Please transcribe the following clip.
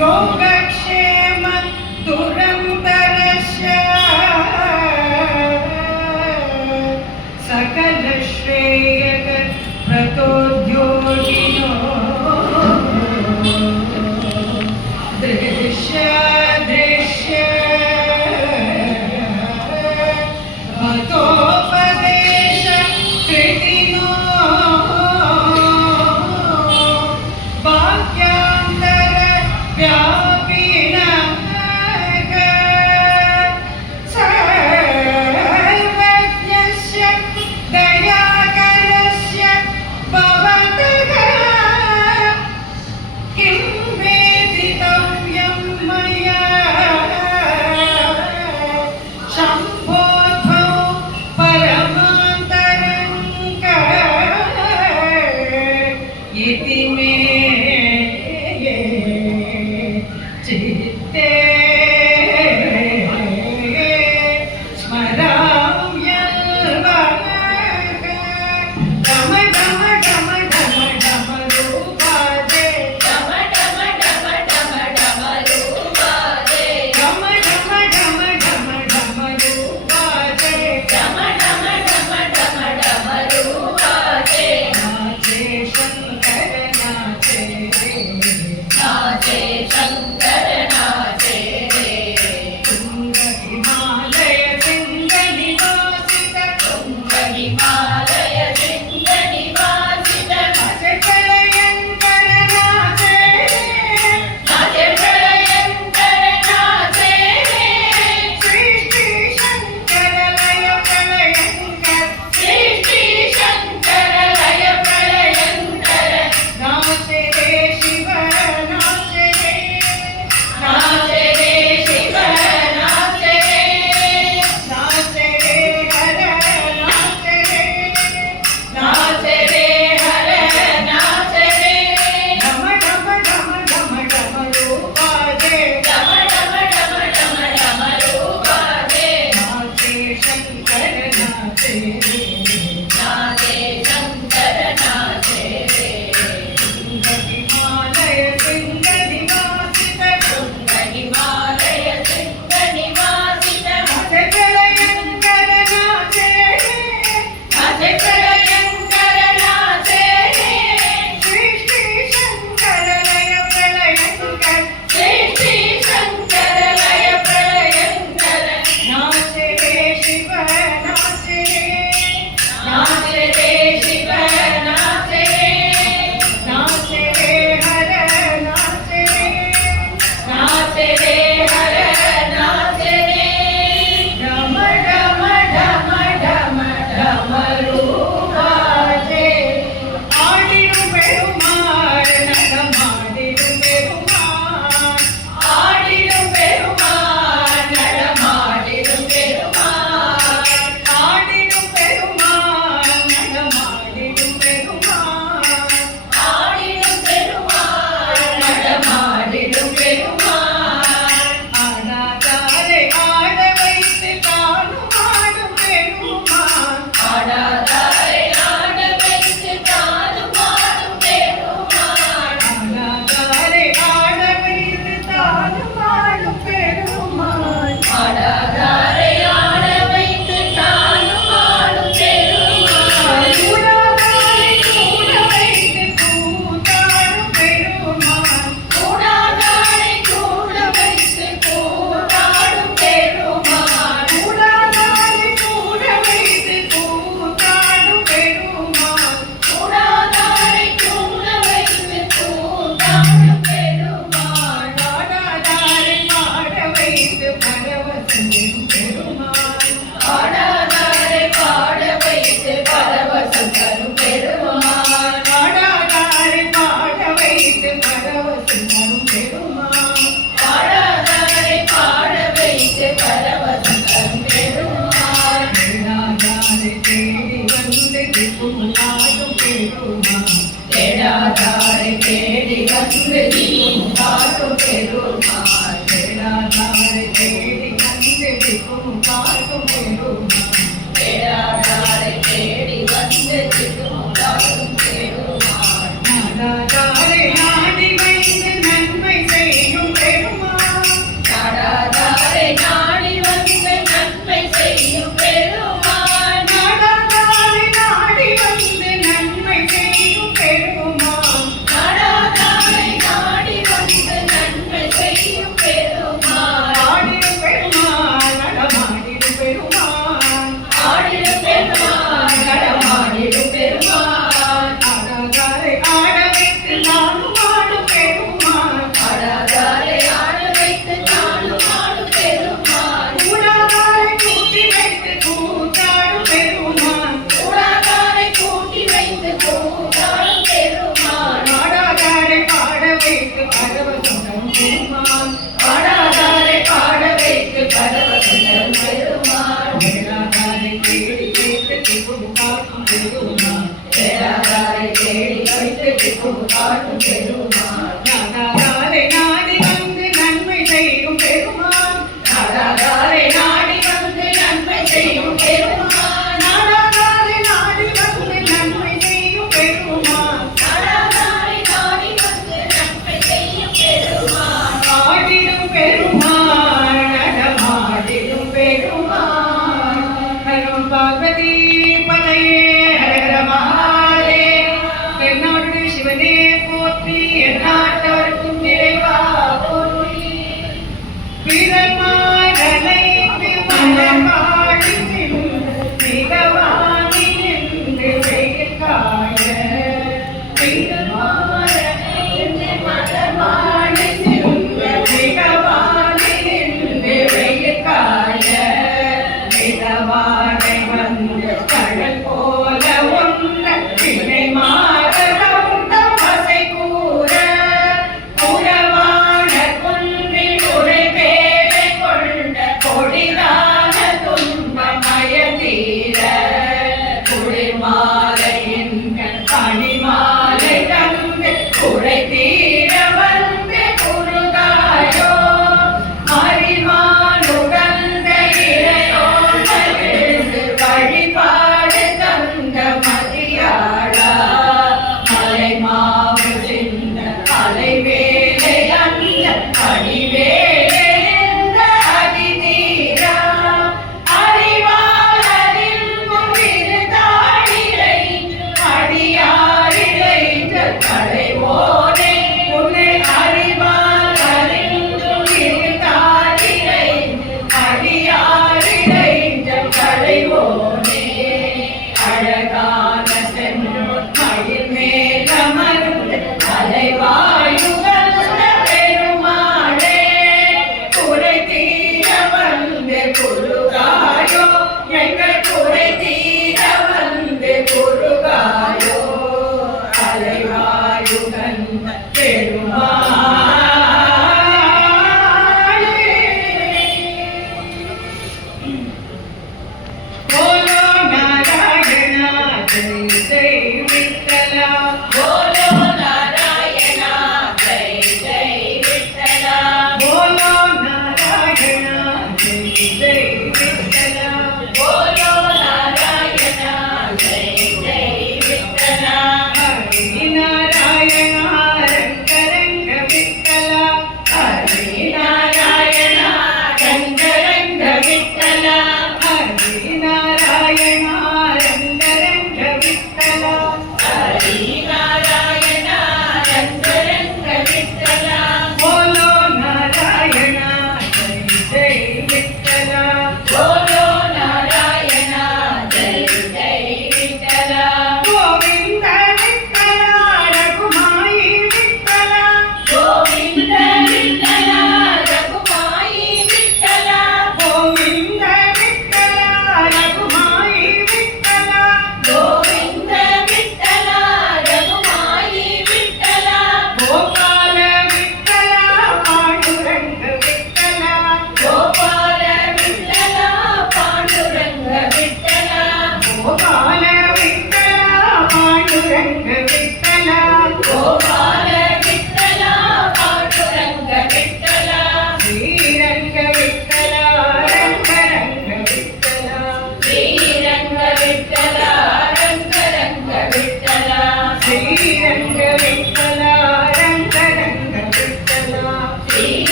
योगक्षेम दुरन्तरस्य सकलश्रेयक प्रतोद्योगिनो दृश्य दृश्य मतोपदेश कृतिनो वाक्यांतर व्यापिनः सर्वज्ञस्य दयाकरस्य भवतः किं वेदितव्यं मया शम्भोऽद्भौ परमान्तरङ्ग इति मे चित्ते स्मराम्यल्वः गम गम गम गम गम रूपादे गम गम गम गम गम रूपादे गम गम गम गम गम रूपादे गम गम गम गम गम रूपादे नाचे शंकर नाचे रे नाचे शंकर नाचे रे तुंग हिमालय सिंह निवासित तुंग हिमालय सिंह निवासित नाचे प्रलयंकर नाचे नाचे प्रलयंकर नाचे सृष्टि शंकर लय प्रलयंकर सृष्टि शंकर लय प्रलयंकर नाचे रे शिव नाचे रे शिव नाचे रे हर नाचे रे हर नाचे रे गम गम गम गम गम रूपादे गम गम गम गम गम रूपादे नाचे शंकर नाचे रे नाचे शंकर नाचे रे तुंग हिमालय सिंह निवासित तुंग हिमालय सिंह निवासित नाचे प्रलयंकर नाचे नाचे प्रलयंकर नाचे सृष्टि शंकर लय प्रलयंकर सृष्टि शंकर लय प्रलयंकर नाचे रे शिव नाचे रे शिव नाचे रे हर नाचे रे हर नाचे रे ढम ढम ढम ढम ढम रूपादे आडिनु पेरुमाள் நடமாடிनु पेरुमाள் आडिनु पेरुमाள் நடமாடிनु पेरुमाள் आडिनु पेरुमाள் நடமாடிनु पेरुमाள் आडिनु पेरुमाள் நடமாடிनु पेरुमाள் ஆடாதாரை ஆட வைத்து தானும் ஆடும் பெருமாள் ஆடாதாரை ஆட வைத்து தானும் ஆடும் பெருமாள் ஆடாதாரை ஆட வைத்து தானும் ஆடும் பெருமாள் ஆடாதாரை ஆட வைத்து தானும் ஆடும் பெருமாள் கூடாதாரை கூட வைத்து கூத்தாடும் பெருமாள் கூடாதாரை கூட வைத்து கூத்தாடும் பெருமாள் கூடாதாரை கூட வைத்து கூத்தாடும் பெருமாள் கூடாதாரை கூட வைத்து கூத்தாடும் பெருமாள் ஆடாதாரை பாட வைத்து பரவசம் பெருமாள் ஆடாதாரை பாட வைத்து பரவசம் தரும் பெருமாள் ஆடாதாரை பாட வைத்து பரவசம் தரும் பெருமாள் ஆடாதாரை பாட வைத்து பரவசம் தரும் பெருமாள் தேடாதாரை தேடி வந்து திப்புலாடும் பெருமாள் தேடாதாரை தேடி வந்து பரவசம் தரும் பெருமாள்